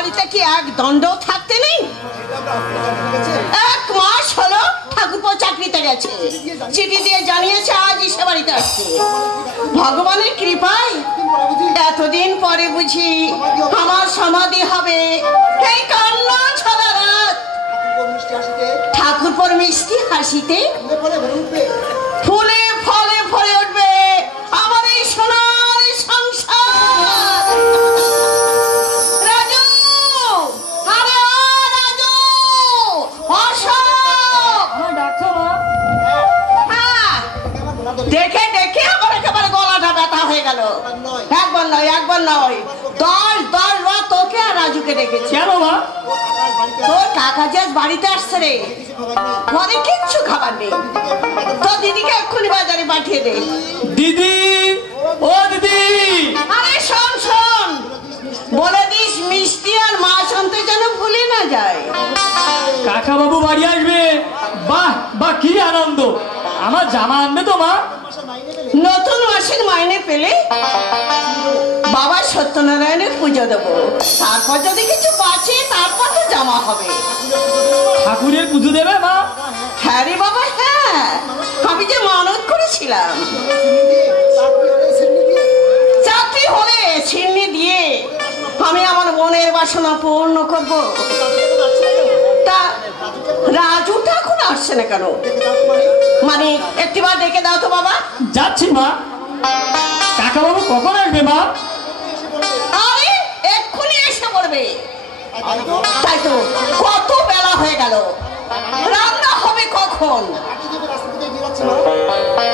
বাড়িতে কি এক দণ্ড থাকতে নেই? 1 মাস হলো ঠাকুরপো চাকরিতে গেছে, চিঠি দিয়ে জানিয়েছে আজ এসে বাড়িতে আসছে। ভগবানের কৃপায় এতদিন পরে বুঝি আমার সমাধি হবে। এই কান্না ছড়া রাত ঠাকুরপোর মিষ্টি হাসিতে ফুলে ফলে ভরে উঠবে আমার এই সোনার সংসার। রাজু, আরে রাজু, অশোক। হ্যাঁ, দেখে দেখে আমার একেবারে গলাটা ব্যথা হয়ে গেল। একবার নয় 10 বার তোকে আর রাজুকে ডেকেছি। তোর কাকা যে বাড়িতে আসছে রে, ঘরে কিচ্ছু খাবার নেই। তো দিদিকে এক্ষুনি বাজারে পাঠিয়ে দে। দিদি, ও দিদি, আরে শোন, বলে দিস মিষ্টি আর মাছ আনতে যেন ভুলে না যায়। কাকা বাবু বাড়ি আসবে। বাহ বাহ, কি আনন্দ! আমার জামা আনবে তো মা? নতুন মাসের মাইনে পেলে বাবা সত্যনারায়ণের পুজো দেবো, তারপর যদি কিছু বাঁচে তারপর তো জামা হবে। ঠাকুরের পুজো দেবে মা? হ্যাঁ রে বাবা, হ্যাঁ, আমি যে মানত করেছিলাম চাকরি হলে ছিন্নি দিয়ে আমি আমার মনের বাসনা পূর্ণ করব। তা রাজুটা এখন আসছে না কেন? মানে একটিবার ডেকে দাও তো বাবা। যাচ্ছি মা। কাকা বাবু কখন আসবে মা? আরে এক্ষুনি এসে পড়বে। তাই তো, কত বেলা হয়ে গেল, রান্না হবে কখন?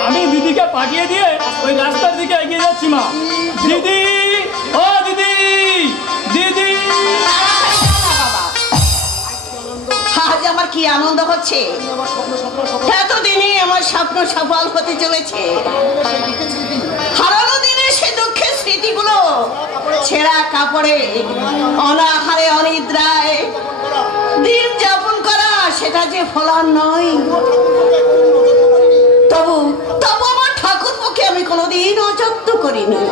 আমি দিদিকে পাঠিয়ে দিয়ে ওই রাস্তার দিকে এগিয়ে যাচ্ছি মা। দিদি, ও দিদি, দিদি। আজ আমার কি আনন্দ হচ্ছে! এতদিনই আমার স্বপ্ন সফল হতে চলেছে। হারানো দিনে সে দুঃখের স্মৃতিগুলো ছেঁড়া কাপড়ে অনাহারে অনিদ্রায় দিন যাপন করা, সেটা যে ফলার নয়। তবু আমার ঠাকুরপোকে আমি কোনোদিন অযত্ন করিনি।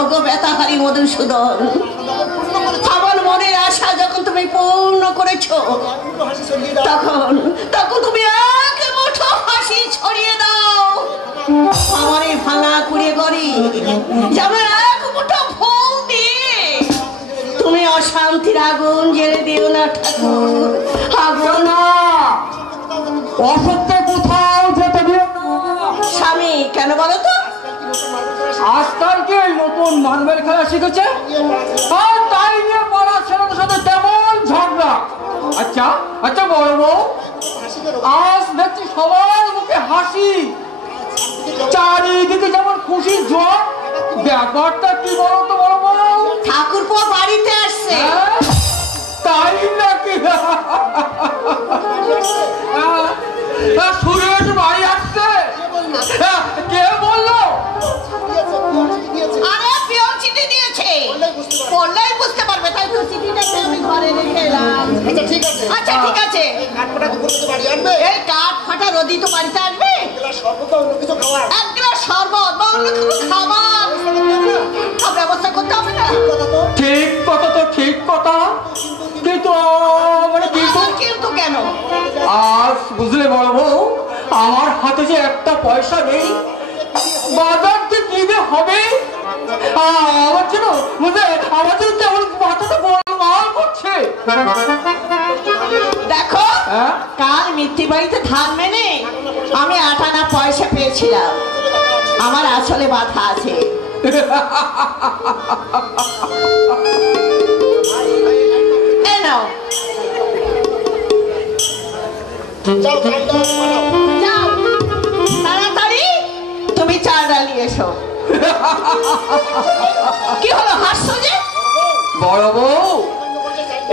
অগো ব্যথাহারী মধুসূদন, আমার মনের আশা যখন তুমি পূর্ণ করেছো, তখন তুমি এক মুঠো হাসি ছড়িয়ে দাও আমার এই ভাঙা কুড়িয়ে গড়ি। যেমন এক মুঠো ফুল দিয়ে তুমি অশান্তির আগুন জ্বেলে দিও না ঠাকুর। আগুন অসত্য কোথাও যেতে দিও না। স্বামী, কেন বলো তো? আজকালকে নতুন মার্বেল খেলা শিখেছে, আর তাই নিয়ে পড়া ছেলেদের সাথে তেমন ঝগড়া। আচ্ছা বড় বউ, আজ দেখছি সবার মুখে হাসি, চারিদিকে যেমন খুশি জ্বর। ব্যাপারটা কি বলো তো বড় বউ? ঠাকুরপো বাড়িতে আসছে। তাই নাকি? সুরেশ বাড়ি আসছে? কে বললো? আরে পিও চিঠি দিয়েছে, পড়লেই বুঝতে পারবে। তাই তো চিঠিটাকে আমি ঘরে রেখে এলাম। আচ্ছা ঠিক আছে, এই কাঠ ফাটা রোদি তো বাড়িতে আসবে। 1 গ্লাস শরবত বা অন্য কোনো খাবার ব্যবস্থা করতে হবে না? ঠিক কথা তো, ঠিক কথা, কিন্তু কিন্তু কেন? আজ বুঝলে বড় বউ, আমার হাতে যে একটা পয়সা নেই, বাজার যে কিনে হবে। আমার জন্য আমাদের তেমন মাথাটা গোলমাল করছে। দেখো, কাল মিত্তি বাড়িতে ধান মেনে আমি 8 আনা পয়সা পেয়েছিলাম, আমার আসলে বাধা আছে। এই নাও, যাও তাড়াতাড়ি তুমি চাল ডাল নিয়ে এসো। কি হলো, হাসছো যে? বড় বউ,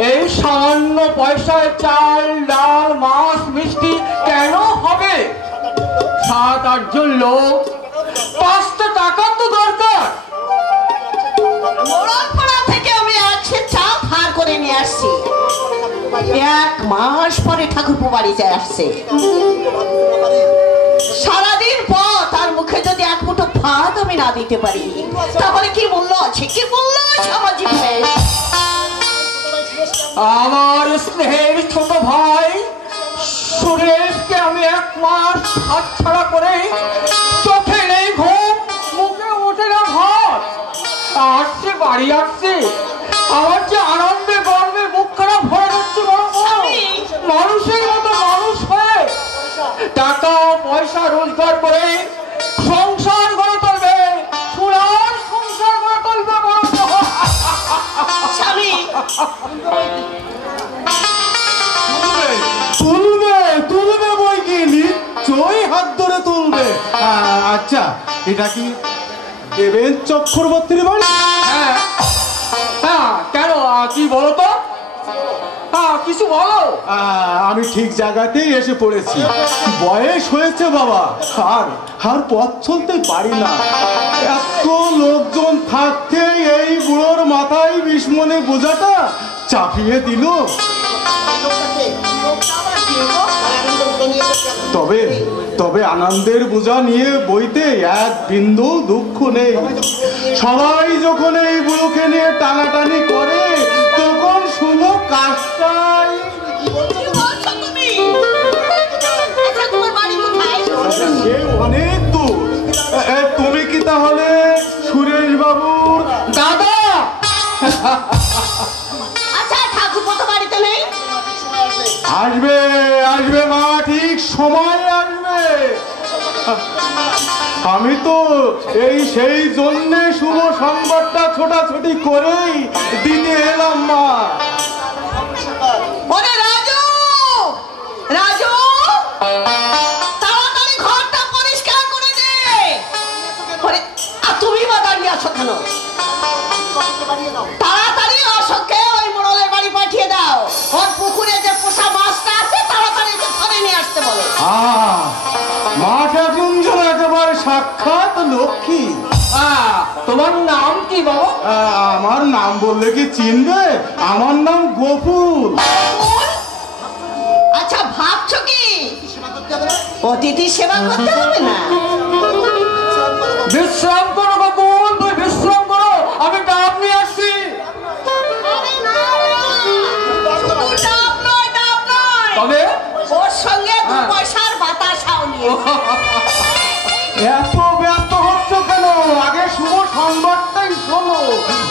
এই সামান্য পয়সায় চাল ডাল মাছ মিষ্টি কেন হবে? 7-8 জন লোক, 5টা টাকা তো দরকার। মোড়লপাড়া থেকে আমি আজকে চাল ধার করে নিয়ে আসছি। 1 মাস পরে ঠাকুরপো বাড়িতে আসছে। সারাদিন পর তার মুখে যদি 1 মুঠো ভাত আমি না দিতে পারি, তাহলে কি মূল্য আছে, কি মূল্য আছে আমার জীবনে? আমার স্নেহের ছোট ভাই সুরেশকে আমি 1 মাস হাতছাড়া করে, চোখে নেই ঘুম, মুখে ওঠে না ভাত, আসছে বাড়ি আসছে, আমার যে আনন্দে গর্বে মুখখানা ভরে যাচ্ছে। মানুষের মতো মানুষ হয়ে টাকা পয়সা রোজগার করে সংসার গড়ে তুলবে, সোনার সংসার গড়ে তুলবে। স্বামী তুলবে তুলবে বই কি নিশ্চয়ই হাত ধরে তুলবে। আচ্ছা, এটা কি দেবেন চক্রবর্তীর বাড়ি? হ্যাঁ হ্যাঁ, কেন কি বলো তো? হ্যাঁ, কিছু বলো। আমি ঠিক জায়গাতেই এসে পড়েছি। বয়স হয়েছে বাবা, আর পথ চলতে পারি না। এত লোকজন থাকতে এই বুড়োর মাথায় বিস্মনে বোঝাটা চাপিয়ে দিল। তবে তবে আনন্দের বোঝা নিয়ে বইতে এক বিন্দু দুঃখ নেই। সবাই যখন এই বুড়োকে নিয়ে টানাটানি করে, তখন শুভ কাজটাই। সে অনেক দূর। তুমি কি তাহলে সুরেশ বাবুর দাদা? আচ্ছা, ঠাকুর তো বাড়িতে নেই? আসবে আসবে মা, ঠিক সময় আসবে। আমি তো সেই জন্যে শুভ সংবাদটা ছোটাছুটি করেই দিতে এলাম মা। ওরে রাজু, রাজু, তাড়াতাড়ি ঘরটা পরিষ্কার করে দে। ওরে, আর তুমি বা দাঁড়িয়ে আছো কেন? তাড়াতাড়ি অশোককে ওই মোড়লের বাড়ি পাঠিয়ে দাও। ওর পুকুরে যে পোষা মাছটা আছে, তাড়াতাড়ি এসে ধরে নিয়ে আসতে বলো। মাঠে গুঞ্জন একেবারে সাক্ষাৎ লক্ষ্মী। তোমার নাম কি বাবা? আমার নাম বললে কি চিনবে? আমার নাম গফুর। আচ্ছা, ভাবছো কি অতিথি সেবা করতে হবে না? বিশ্রাম করো বাবুল, তুই বিশ্রাম করো, আমি ডাব নিয়ে আসছি। ডাব নয়, ডাব নয়, তবে ওর সঙ্গে 2 পয়সার বাতাসাও নিয়ে। এত ব্যস্ত হচ্ছ কেন? আগে শুভ সংবাদটাই শোনো,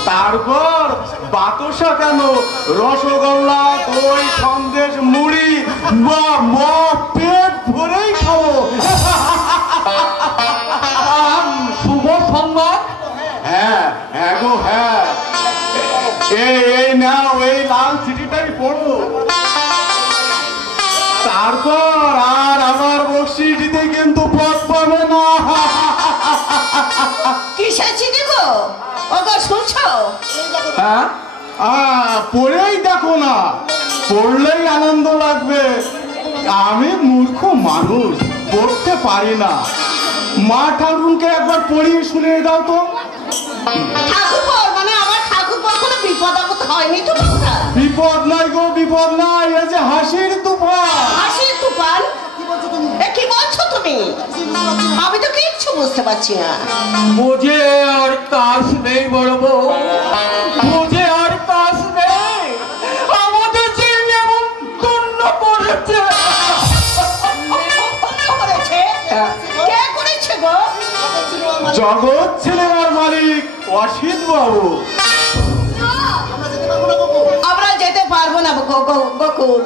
তারপর বাতাসা কেন, রসগোল্লা, দই, সন্দেশ, মুড়ি বা পেট ভরেই খাবো। শুভ সংবাদ? হ্যাঁ হ্যাঁ গো হ্যাঁ, এই নাও, এই লাল চিঠিটাই পড়ো। তারপর আর আমার বকশিস দিতে কিন্তু পথ পাবে না। কিসের চিঠি গো? ওগো, শুনছো? হ্যাঁ, পড়েই দেখো না, পড়লেই আনন্দ লাগবে। আমি মূর্খ মানুষ, পড়তে পারি না। মা ঠাকুরকে একবার পড়িয়ে শুনিয়ে দাও তো। ঠাকুরপো, মানে আমার ঠাকুরপোর কোনো বিপদ আপদ হয়নি তো? বাবা, বিপদ নাই গো, বিপদ নাই, এই যে হাসির তুফান। হাসির তুফান? এ কি বলছো তুমি? আমি তো কিচ্ছু বুঝতে পারছি না। মুঝে আর কাজ নেই বড় বউ, মুঝে আর কাজ নেই। আমাদের যে নেমন্তন্ন করেছে। করেছে? কে করেছে গো? জগৎ সিনেমার মালিক অসিত বাবু। আমরা যেতে পারবো না বকুল।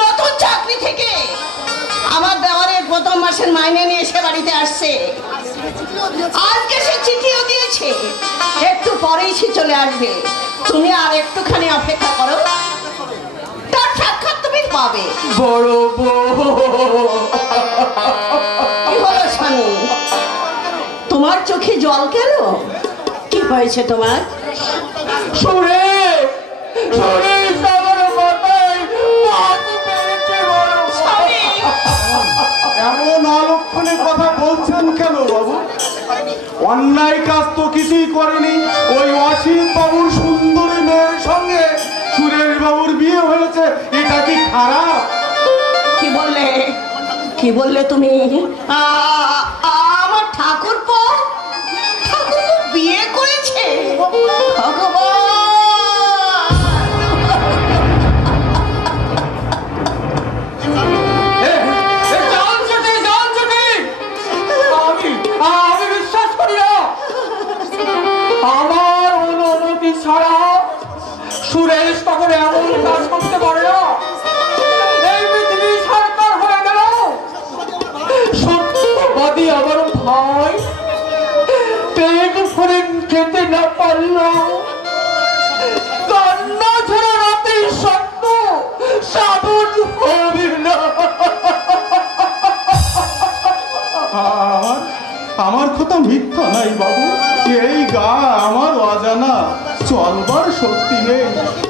নতুন চাকরি থেকে আমার দেওয়ারের 1ম মাসের মাইনে নিয়ে এসে বাড়িতে আসছে। আজকে সে চিঠিও দিয়েছে, একটু পরেই সে চলে আসবে। তুমি আর একটুখানি অপেক্ষা করো, তার সাক্ষাৎ তুমি পাবে। বড় বউ, কি হলো স্বামী, তোমার চোখে জল কেন? কি হয়েছে তোমার? সুরে সুরে আমার মাথায় হাত পেরেছে বড় স্বামী, এমন অলক্ষণে কথা বলছেন কেন বাবু? অন্যায় কাজ তো কিছুই করেনি। ওই অসিত বাবুর সুন্দরী মেয়ের সঙ্গে সুরেশ বাবুর বিয়ে হয়েছে, এটা কি খারাপ? কি বললে? কি বললে তুমি? আমার ঠাকুরপো বিয়ে করেছে? ভগবান, সুরেশ তখন এমন কাজ করতে পারে না। এই পৃথিবী সরকার হয়ে গেল। সত্যবাদী আমার ভাই পেট ভরে খেতে না পারলো, কান্না ছাড়া রাতে সত্য সাধন হবে না। আমার কথা মিথ্যা নাই বাবু, এই গা আমার অজানা, চলবার শক্তি নেই।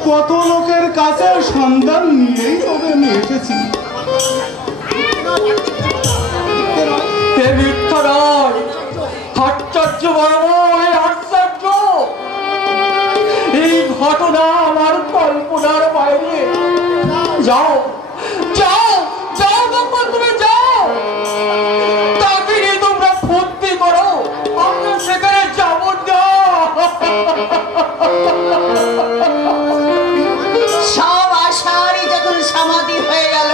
কত লোকের কাছে সন্ধান নিয়েই তবে আমি এসেছি। মিথ্যা নয়, আশ্চর্য বড় আশ্চর্য। এই ঘটনা আমার কল্পনার বাইরে। যাও যাও যাও বাবা, তুমি যাও, তাকে নিয়ে তোমরা ফুর্তি করো, আমরা সেখানে যাবো না। সব আশারই যখন সমাধি হয়ে গেল,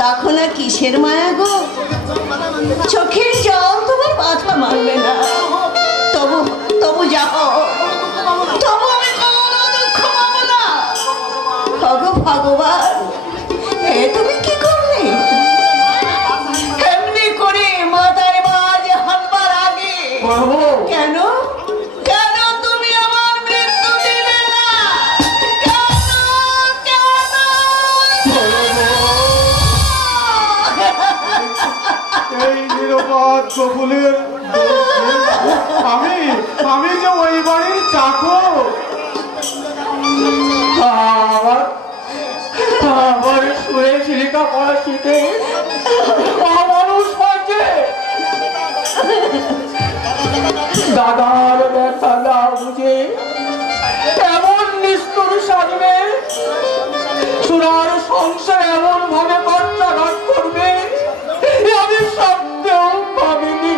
তখন আর কিসের মায়া গো? চোখের জল তোমার মাথা মারবে না। তবু তবু যাও, তবু আমি কোনো দুঃখ পাবো না। ওগো ভগবান, এ তুমি কি করলে? এমনি করে মাথায় বাজ হানবার আগে কেন কেন তুমি আমার মৃত্যু দিলে না? কেন এই নিরপরাধ কপুলের আমি যে ওই বাড়ির চাকর। আমার সুরেশ লেখাপড়া শিখে অমানুষ হয়েছে। দাদার ব্যথা না বুঝে এমন নিষ্ঠুর সাজবে, সোনার সংসার এমন ভাবে কর্তাঘাত করবে আমি সত্যিও ভাবিনি।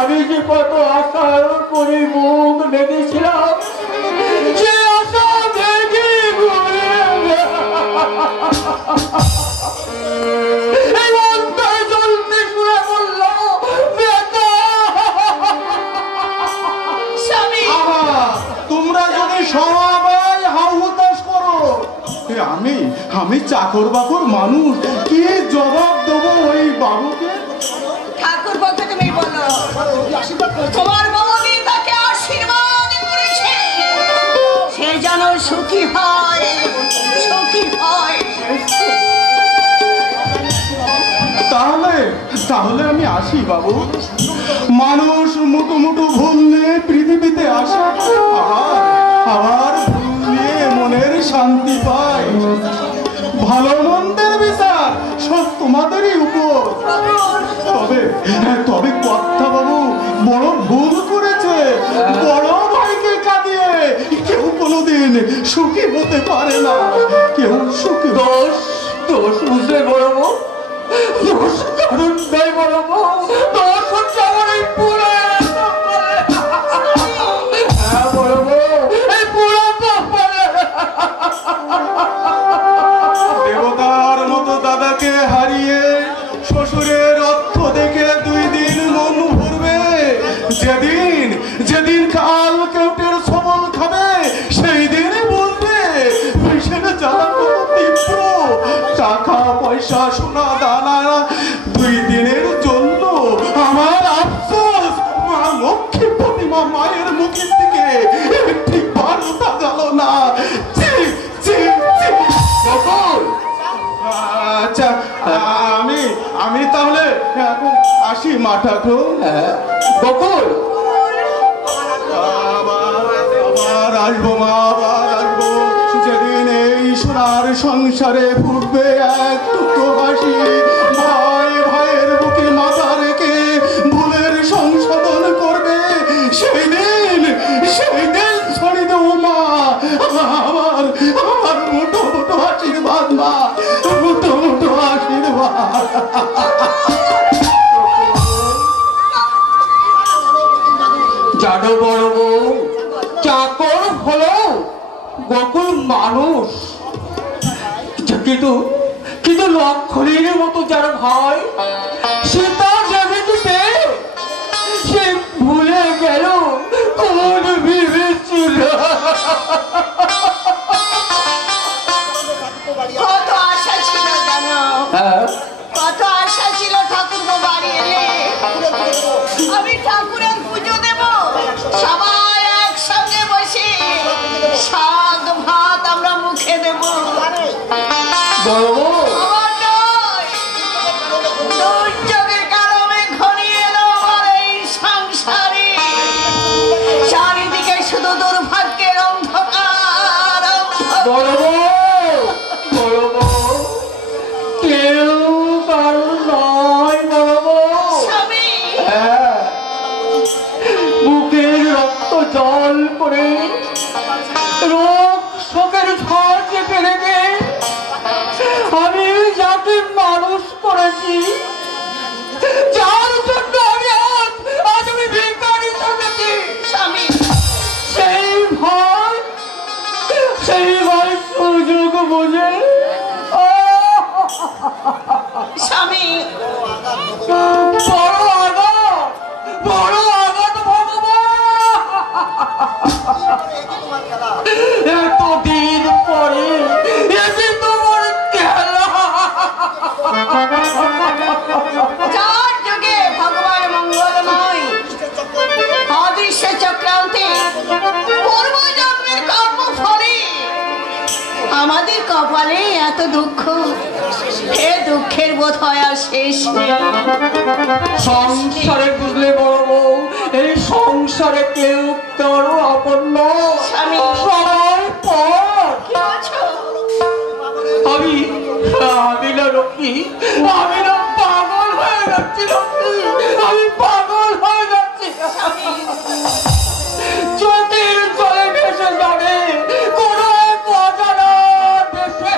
আমি যে কত আশার করে মুখ বেঁধেছিলাম, সে আশা ভেঙে ঘুরে এই অন্তরে জ্বলতে শুরু করলো ব্যথা। স্বামী, তোমরা যদি সবাই হাউ হুতাশ করো, আমি চাকর বাকর মানুষ, কি জবাব দেবো ওই বাবুকে? ঠাকুর বলতে তুমি বলো, তোমার বৌদি তাকে আশীর্বাদ করেছে সে যেন সুখী হয়, সুখী হয়। তাহলে আমি আসি বাবু। মানুষ মুটু মুটু ভুল নিয়ে পৃথিবীতে আসে, আবার ভুল নিয়ে মনের শান্তি পায়। ভালো মন্দের বিচার সব তোমাদেরই উপর। তবে কথা বাবু বড় ভুল করেছে। বড় ভাইকে কাঁদিয়ে কেউ কোনোদিন সুখী হতে পারে না। কেউ সুখী দোষ বুঝলে বলবো, দোষ কারণ নাই বলবো, দোষ হচ্ছে আমার এই পুরো বলবো, এই পুরো দেবতার মতো দাদাকে হারিয়ে শ্বশুরের অর্থ দেখে 2 দিন মন ভরবে। যেদিন কাল কেউটের সবল খাবে, সেই দিনই বলবে ভীষণ জ্বালা কত তীব্র। টাকা পয়সা সোনা দানা 2 দিনের জন্য আমার আফসোস। মা লক্ষ্মী প্রতিমা মায়ের মুখের দিকে একটি বারও তাকাল না। আচ্ছা, আমি তাহলে এখন আসি মা ঠাকুর। বকুল আবার আসবো মা, আবার আসবো। যেদিন এই সোনার সংসারে ফুটবে এক টুকরো হাসি, ভাইয়ের বুকে মাথা রেখে ভুলের সংশোধন করবে, সেই দিন ছড়ি দেবো মা আমার মুঠো মুঠো আশীর্বাদ। মা মুঠো মুঠো আশীর্বাদ। জানো বড় বউ, চাকর হলো বকুল মানুষ, কিন্তু লক্ষণের মতো যার ভাই সীতা দেবীকে সে ভুলে গেল কোন কত আশা ছিল জানো, হ্যাঁ কত আশা ছিল ঠাকুর বাড়ি এলে আমি ঠাকুরের পুজো দেব, সবাই একসঙ্গে বসে শাক ভাত আমরা মুখে দেব। বড় বউ, আমার নয়, দুর্যোগের কারণে ঘনিয়ে এলো আমার এই সংসারে, চারিদিকে শুধু দুর্ভাগ্যের অন্ধকার, বড় বউ, বড় বউ, কেউ কারো নয় বড় বউ। স্বামী হ্যাঁ, বুকের রক্ত জল করে রোগ শোকের ঝড় চেপে রেখে আমি যাকে মানুষ করেছি, যার জন্য আমি আজ আমি ভিখারি সেজেছি, স্বামী সেই ভয় সুযোগ বুঝে স্বামী বড় আঘাত ভগবান, এতদিন পরে এসে তোমার খেলা। যার যুগে ভগবান মঙ্গলময়, অদৃশ্য চক্রান্তে পূর্বজন্মের কর্মফলে আমাদের কপালে এত দুঃখ, এ দুঃখের বোধ হয় আর শেষ নেই। সংসারে বুঝলে বড় বউ, এই সংসারে কেউ কারো আপন নয়, স্বামী। সবাই পর। কি বলছো? আমি না রকি, আমি না পাগল হয়ে যাচ্ছি রকি, আমি পাগল হয়ে যাচ্ছি। স্বামী চোখের জলে ভেসে যাবে কোন এক অজানা দেশে।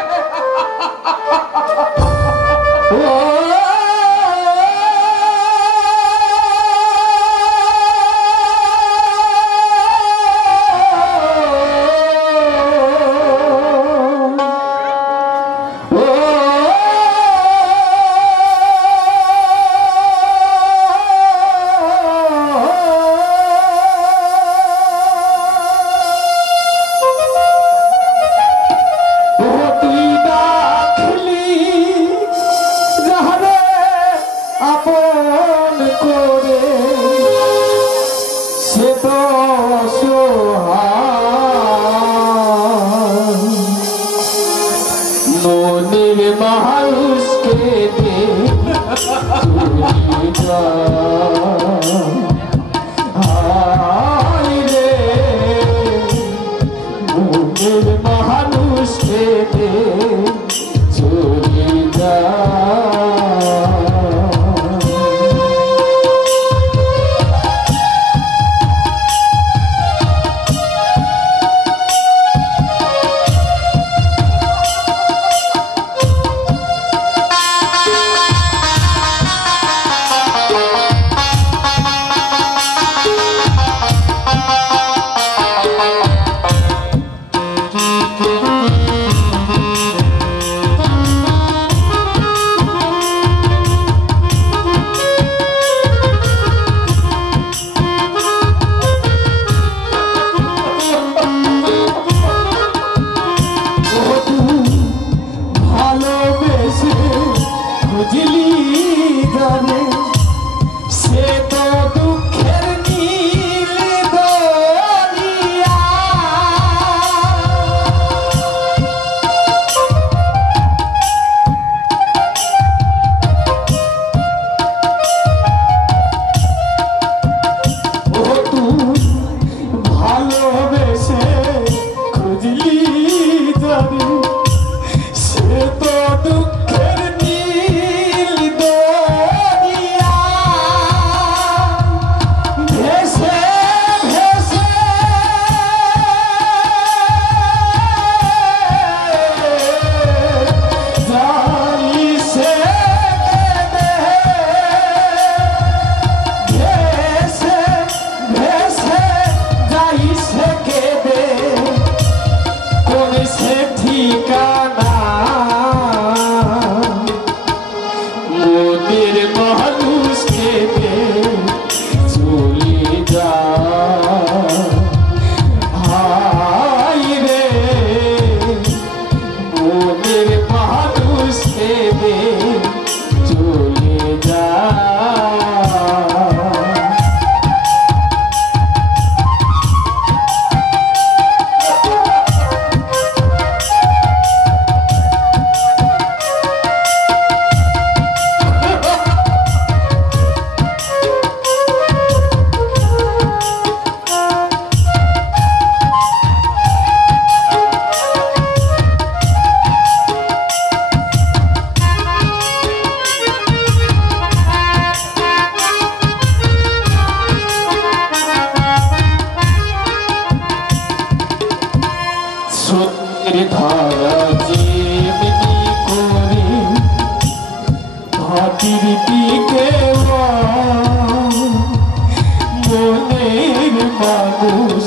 মানুষ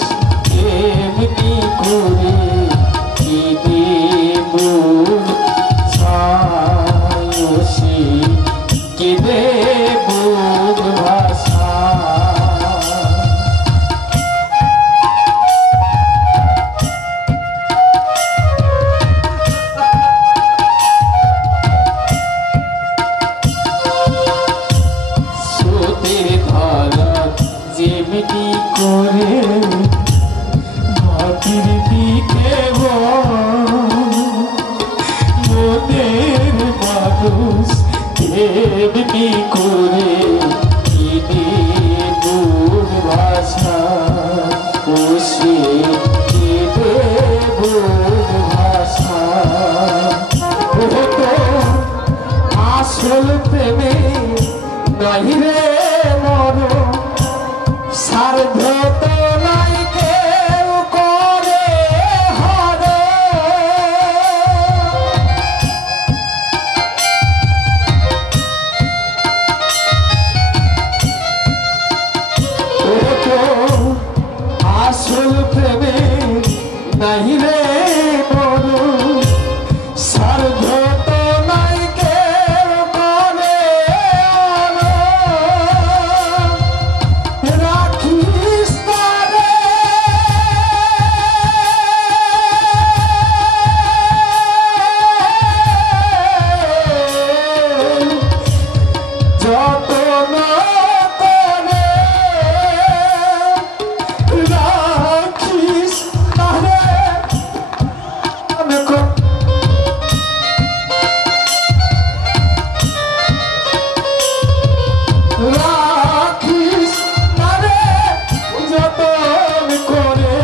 এমনি করে কি দেব ছায়সী কি দেব ভাষা যেমনি করে মাটির দিকে মনের মানুষ তেমনি করে দেবুর ভাষা ও সে দেবুর ভাষা আসল প্রেমে নাই রে মর সার্ধ তো নাই কেউ করে হরে আসল প্রেমে নাই রে মন সার্ধ তো নাই কেউ করে রাখিস তারে যতন করে রাখিস তারে রাখিস তারে যতন করে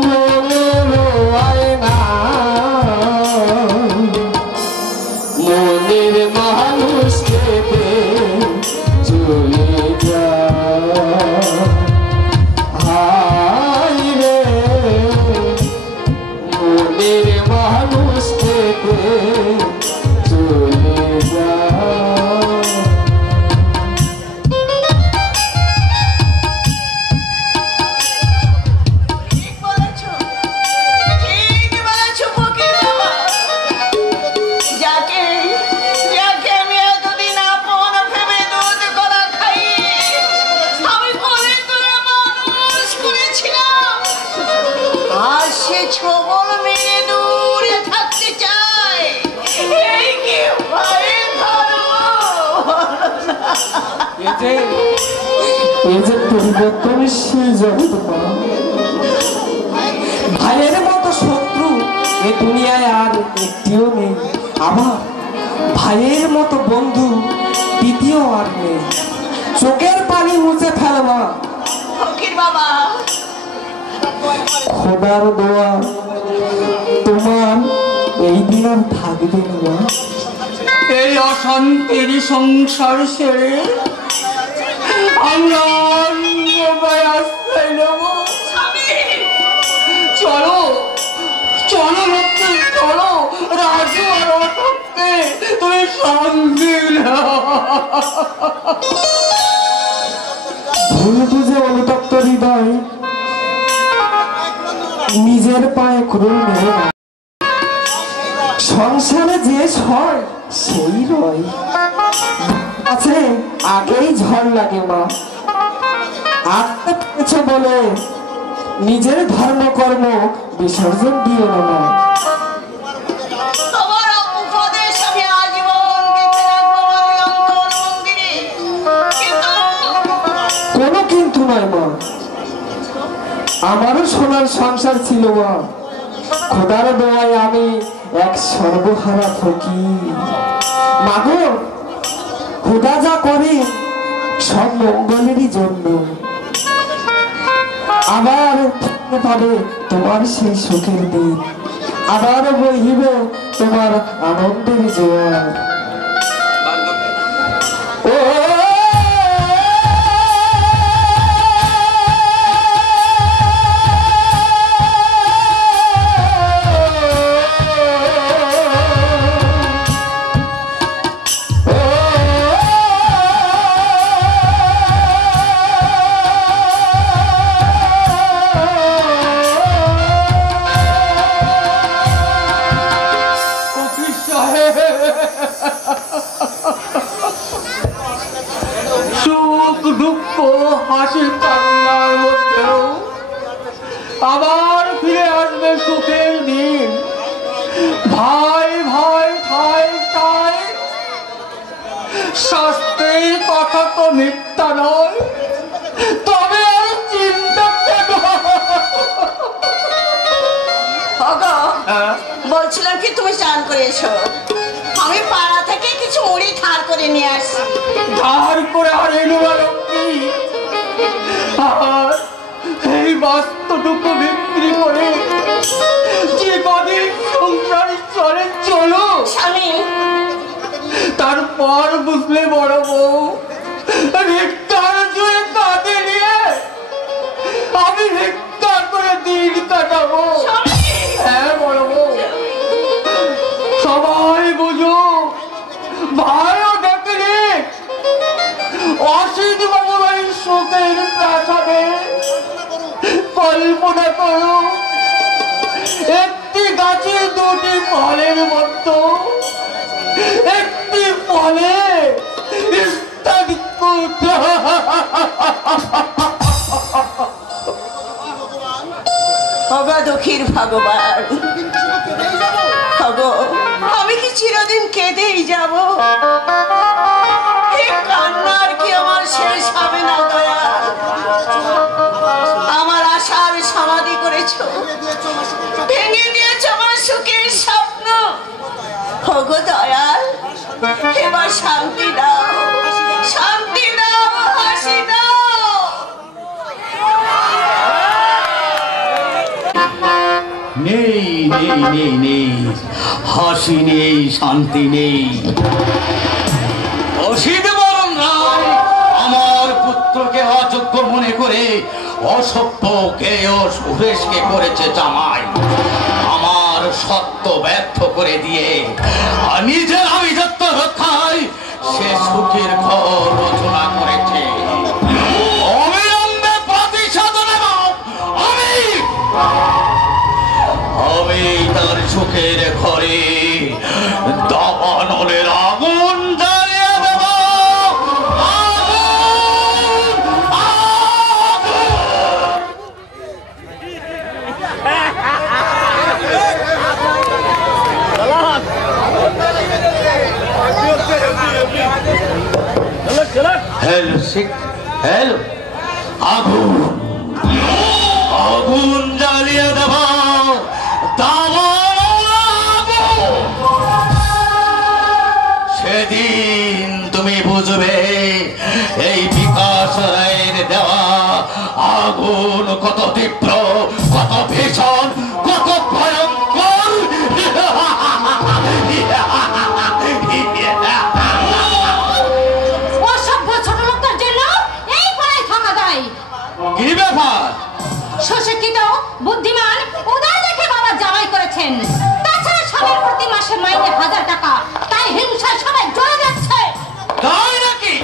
মনের আয়না মনের মানুষকে চলে যা হাই রে মনের মানুষকে চলে যা ঠিক বলেছো ফকির বাবা। যাকে যাকে আমি এতদিন আপন ভেবে দুধ কলা খাই আমি কোলে তুলে মানুষ করেছিলাম, আর সে ছবল মেরে দূরে থাকতে চায়। এই কি ভয়ের ধর্ম! এই যে পরিবর্তনশীল জগৎ ভাইয়ের মতো শত্রু এ দুনিয়ায় আর একটিও নেই, আবার ভাইয়ের মতো বন্ধু দ্বিতীয় আর নেই। চোখের পানি মুছে ফেলবা ফকির বাবা, খোদার দোয়া তোমার এই দিন আর থাকবে না। এই অশান্তির সংসার ছেড়ে আমরা অন্য উপায় আশ্রয় নেব। চলো চলো রক্তে চলো, রাজু আর রক্তে তুমি শান্তি ভুল বুঝে অনুতপ্ত হৃদয় নিজের পায়ে ক্রুল মেরে না। সংসারে যে হয় সেই রয় আছে, আগেই ঝড় লাগে মা। আত্মা পেয়েছে বলে নিজের ধর্ম কর্ম বিসর্জন দিও না মা। তোমার উপদেশ আমি আজীবন গেঁথে রাখবো আমার অন্তর মন্দিরে। কোনো কিন্তু নয় মা, আমারও সোনার সংসার ছিল মা। খোদার দোয়ায় আমি এক সর্বহারা ফকির। মাগো, খোদা যা করে সব মঙ্গলেরই জন্য। আবার পাবে তোমার সেই সুখের দিন, আবার বহিবে তোমার আনন্দের জোয়ার। ও কান্নার মধ্যেও আবার ফিরে আসবে সুখের দিন। ভাই ভাই ঠাই ঠাই, শাস্ত্রের কথা তো মিথ্যা নয়, তবে আর চিন্তা কেন? বলছিলাম কি তুমি চান করে এসো, আমি পাড়া থেকে কিছু মুড়ি ধার করে নিয়ে আসছি। ধার করে আর এলো কি? আর এই বাস্তুটুকু বিক্রি করে যে কদিন সংসারে চলে চলো স্বামী, তারপর বুঝলে বড় বউ ভিক্ষার জুয়ে কাঁদে নিয়ে আমি ভিক্ষা করে দিন কাটাবো। হ্যাঁ বড় বউ, সবাই বুঝো, ভাইও দেখলি অসিত বাবুর ওই সুখের প্রাসাদে কল্পনা করো, একটি গাছে দুটি ফলের মতো, একটি ফলে দুঃখীর ভগবান, আমি কি চিরদিন কেঁদেই যাব? কান্নার কি আমার শেষ হবে না দয়া? আমার আশার সমাধি করেছো, ভেঙে দিয়েছো আমার সুখের স্বপ্ন। ভগো দয়াল, এবার শান্তি দাও, শান্তি দাও, হাসি দাও। নেই নেই নেই নেই, হাসি নেই, শান্তি নেই। অসিত বরং রায় আমার পুত্রকে অযোগ্য মনে করে অসভ্যকে ও সুরেশকে করেছে জামাই। আমার সত্য ব্যর্থ করে দিয়ে নিজের আভিজাত্য রক্ষায় সে সুখের ঘর রচনা করেছে। অবিলম্বে প্রতিশোধ নেব আমি তার সুখের ঘরে দাবানলের আগুন জ্বালিয়ে দেব। হ্যালো হ্যালো, আগুন আগুন জ্বালিয়ে দেব। সেদিন তুমি বুঝবে এই বিকাশ রায়ের দেওয়া আগুন কত তীব্র, কত ভীষণ, কত ভয়ঙ্কর। অসভ্য ছোট লোকটার জন্য এই পাড়ায় থাকা দায়। কি ব্যাপার? সুশিক্ষিত, বুদ্ধিমান, উদার দেখে বাবা জামাই করেছেন। তাছাড়া স্বামীর প্রতি মাসে মাইনে 1000 টাকা, তাই হিংসায় সবাই জ্বলে যাচ্ছে। তাই নাকি?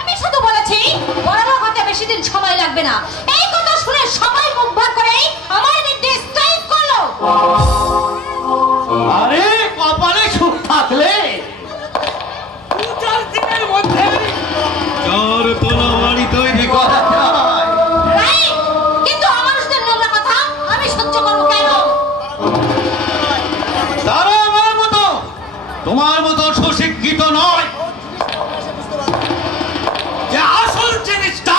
আমি শুধু বলেছি বড়লোক হতে বেশি দিন সময় লাগবে না। এই কথা শুনে সবাই মুখ ভার করে আমার নির্দেশ স্ট্রাইক করলো। আরে কপালে সুখ থাকলে 2-4 দিনের মধ্যে 4 তলা বাড়ি তৈরি করা যায়। কিন্তু আমাদের নোংরা কথা আমি সহ্য করবো কেন? তারা আমার মতো, তোমার মতো সুশিক্ষিত নয়, যে আসল জিনিসটা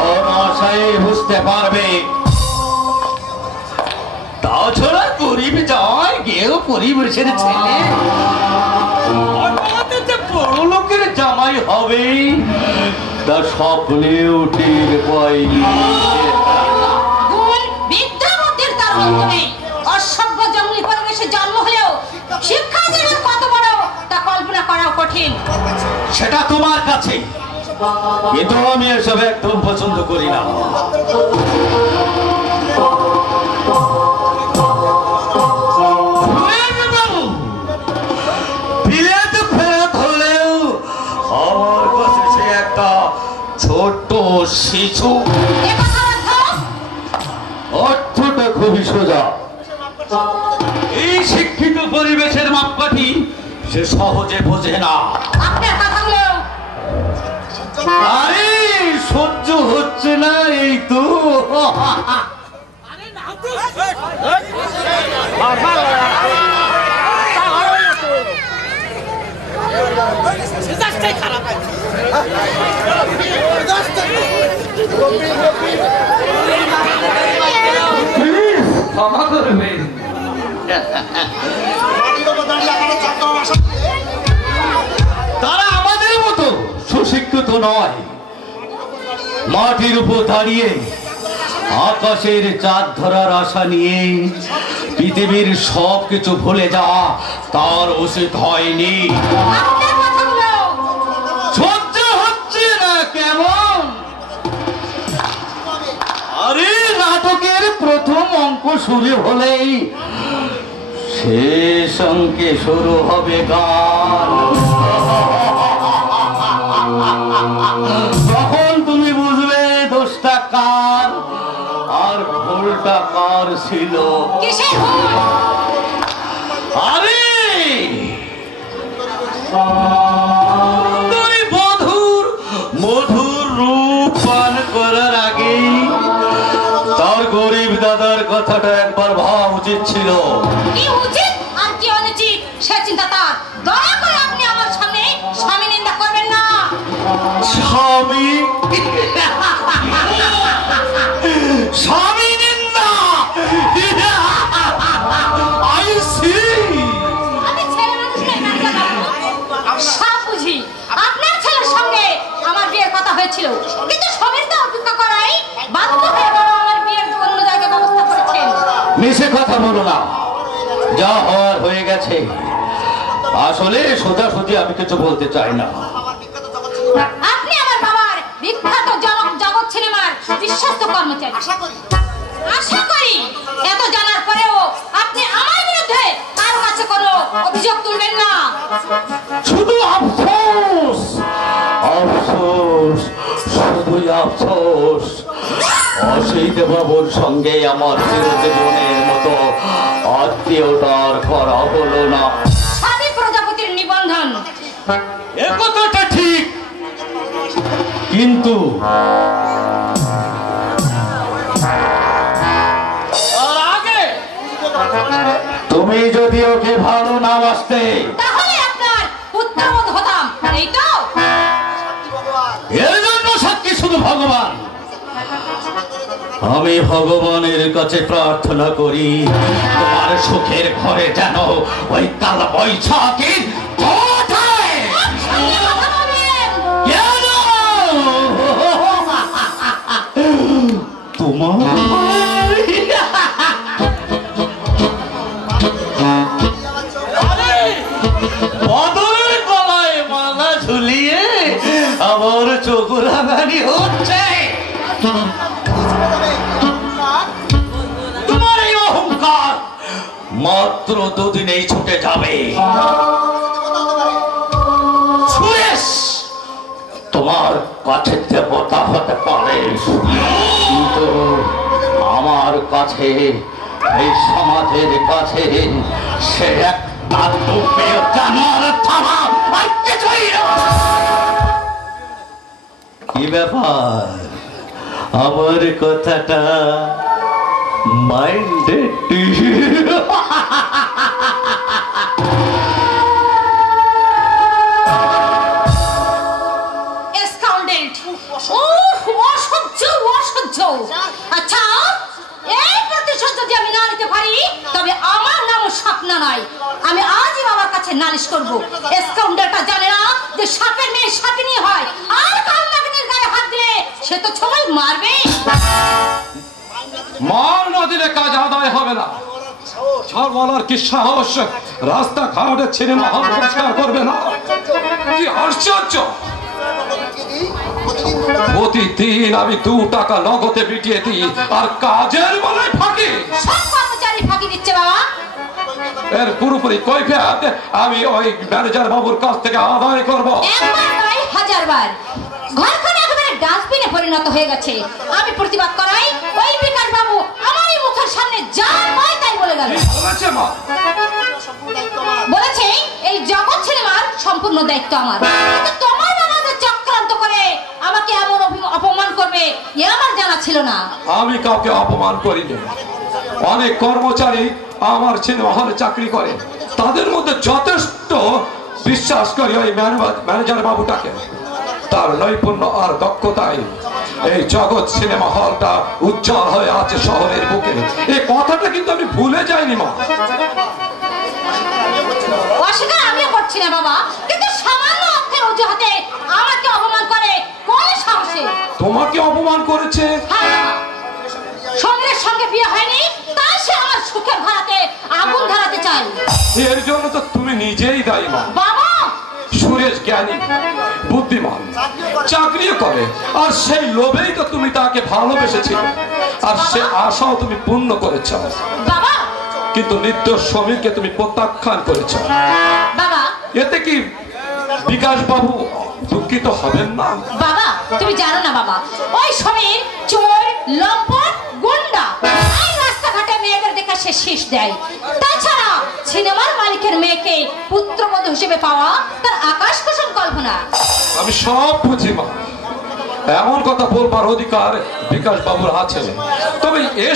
অনাশায় বুঝতে পারবে। তাছাড়া গরিব যায় গেও পরিবেশের ছেলে, বড় লোকের জামাই হবে তা স্বপ্নেও টের পাইনি। গুণ, বিদ্যা, বুদ্ধির তার অন্ত নেই। অসভ্য জঙ্গলি পরিবেশে জন্ম হলেও শিক্ষা জীবন কত বড় তা কল্পনা করাও কঠিন। সেটা তোমার কাছে, কিন্তু আমি এসব একদম পছন্দ করি না। আমার কাছে সে একটা ছোট্ট শিশু। অর্থটা খুবই সোজা। এই শিক্ষিত পরিবেশের মাপকাঠি সে সহজে বোঝে না। আপনার কথাগুলো আরে সহ্য হচ্ছে না, এই তো। ক্ষমা করবেন। তারা আমাদের মতো সুশিক্ষিত নয়। মাটির উপর দাঁড়িয়ে আকাশের চাঁদ ধরার আশা নিয়ে পৃথিবীর সব কিছু ভুলে যাওয়া তার উচিত হয়নি। সহ্য হচ্ছে না কেমন? আরে নাটকের প্রথম অঙ্ক শুরু হলেই শেষ অঙ্কে শুরু হবে গান। তখন তুমি বুঝবে দোষটা কার আর ভুলটা কার ছিল। আরে তুই মধুর রূপ পান করার আগেই তার গরিব দাদার কথাটা একবার ভাবা উচিত ছিল। কি উচিত আর কি অনুচিত সে চিন্তা তার। দয়া করে আপনি আমার সামনে স্বামী নিন্দা করবেন না। স্বামী স্বামী নিন্দা? I see. আমি ছেলে মানুষ নই নান্দা বাবু, সব বুঝি। আপনার ছেলের সঙ্গে আমার বিয়ের কথা হয়েছিল, কিন্তু সবিরটা অপেক্ষা করাই বাধ্য হয়ে বাবা আমার বিয়ের অন্য জায়গায় ব্যবস্থা করেছেন। মিছে কথা বলো না, যা হওয়ার হয়ে গেছে। আসলে সোজাসুজি আমি কিছু বলতে চাই না। আপনি আমার বাবার বিখ্যাত জগৎ সিনেমার বিশ্বস্ত কর্মচারী। আশা করি এত জানার পরেও আপনি আমার বিরুদ্ধে কার কাছে কোনো অভিযোগ তুলবেন না। শুধু আফসোস, আফসোস, শুধুই আফসোস। অসিত বাবুর সঙ্গে আমার চিরজীবনের মতো আত্মীয়তার করা হলো না। স্বামী প্রজাপতির নিবন্ধন। এ কথাটা ঠিক, কিন্তু তুমি যদি ওকে ভালো না বাসতে তাহলে আপনার পুত্রবোধ হতাম, এই তো? এর জন্য সাক্ষী শুধু ভগবান। আমি ভগবানের কাছে প্রার্থনা করি তোমার সুখের ঘরে যেন ওই কাল বৈশাখীর তোমার বদলের গলায় মালা ঝুলিয়ে আমার চোখ রাঙানি হচ্ছে। তোমার এই অহংকার মাত্র দুদিনেই ছুটে যাবে। সুরেশ তোমার কাছে দেবতা হতে পারে, কিন্তু আমার কাছে, এই সমাজের কাছে সে এক কি ব্যাপার? আমার কথাটা মাইন্ডেড? আচ্ছা, এই প্রতিশোধ যদি আমি না নিতে পারি তবে আমার নামও স্বপ্ন নয়। আমি আজই বাবার কাছে নালিশ করব। স্কাউন্ডারটা জানে না যে সাপের মেয়ে সাপিনী হয়, আর কালনাগিনীর গায়ে হাত দিলে সে তো সবাই মারবে। মার না দিলে কাজ আদায় হবে না। ছাড়ওয়ালার কি সাহস রাস্তাঘাটে সিনেমা হল পরিষ্কার করবে না? কি আশ্চর্য! প্রতিদিন আমি 2 টাকা নগদে বিটিয়ে দিই, আর কাজের বেলায় ফাঁকি। সব কর্মচারী ফাঁকি দিচ্ছে বাবা। এর পুরোপুরি কৈফিয়ত আমি ওই ম্যানেজার বাবুর কাছ থেকে আদায় করব। একবার নয়, 1000 বার। ঘরখানে একেবারে ডাস্টবিনে পরিণত হয়ে গেছে। আমি প্রতিবাদ করাই, ওই বিকাশ বাবু আমারই মুখের সামনে যা নয় তাই বলে গেল। বলেছে মা, বলেছে এই জগৎ সিনেমার সম্পূর্ণ দায়িত্ব আমার। কিন্তু তোমার বাবা যে চক্রান্ত করে আমাকে এমন অপমান এ আমার জানা ছিল না। আমি কাউকে অপমান করিনি। অনেক কর্মচারী আমার সিনেমা হলে চাকরি করে, তাদের মধ্যে যথেষ্ট বিশ্বাস করি ওই ম্যানেজার বাবুটাকে। তার নৈপুণ্য আর দক্ষতায় এই জগৎ সিনেমা হলটা উজ্জ্বল হয়ে আছে শহরের বুকে। এই কথাটা কিন্তু আমি ভুলে যাইনি মা। অস্বীকার আমিও করছি না বাবা, কিন্তু সামান্য অর্থের অজুহাতে আমাকে অপমান করে কোন সাহসে? তোমাকে অপমান করেছে? হ্যাঁ, সমীরের সঙ্গে বিয়ে হয়নি, তাই সে আমার সুখের ঘরাতে আগুন ধরাতে চায়। এর জন্য তো তুমি নিজেই দায়ী মা। বাবা, সুরেশ জ্ঞানী, বুদ্ধিমান, চাকরিও করে, আর সেই লোভেই তো তুমি তাকে ভালোবেসেছিলে, আর সে আশাও তুমি পূর্ণ করেছ। বাবা, কিন্তু নির্দোষ সমীরকে তুমি প্রত্যাখ্যান করেছ। বাবা, এতে কি বিকাশ বাবু দুঃখিত হবেন না? বাবা, তুমি জানো না বাবা, ওই সমীর চোর, লম্পট, গুন্ডা, এই রাস্তাঘাটে মেয়েদের দেখে সে শীষ দেয়। তাছাড়া সিনেমার মালিকের মেয়েকে পুত্রবধূ হিসেবে পাওয়া তার আকাশ কুসুম কল্পনা। আমি সব বুঝি মা, এমন কথা বলবার অধিকার বিকাশ বাবুর আছে, তবে এ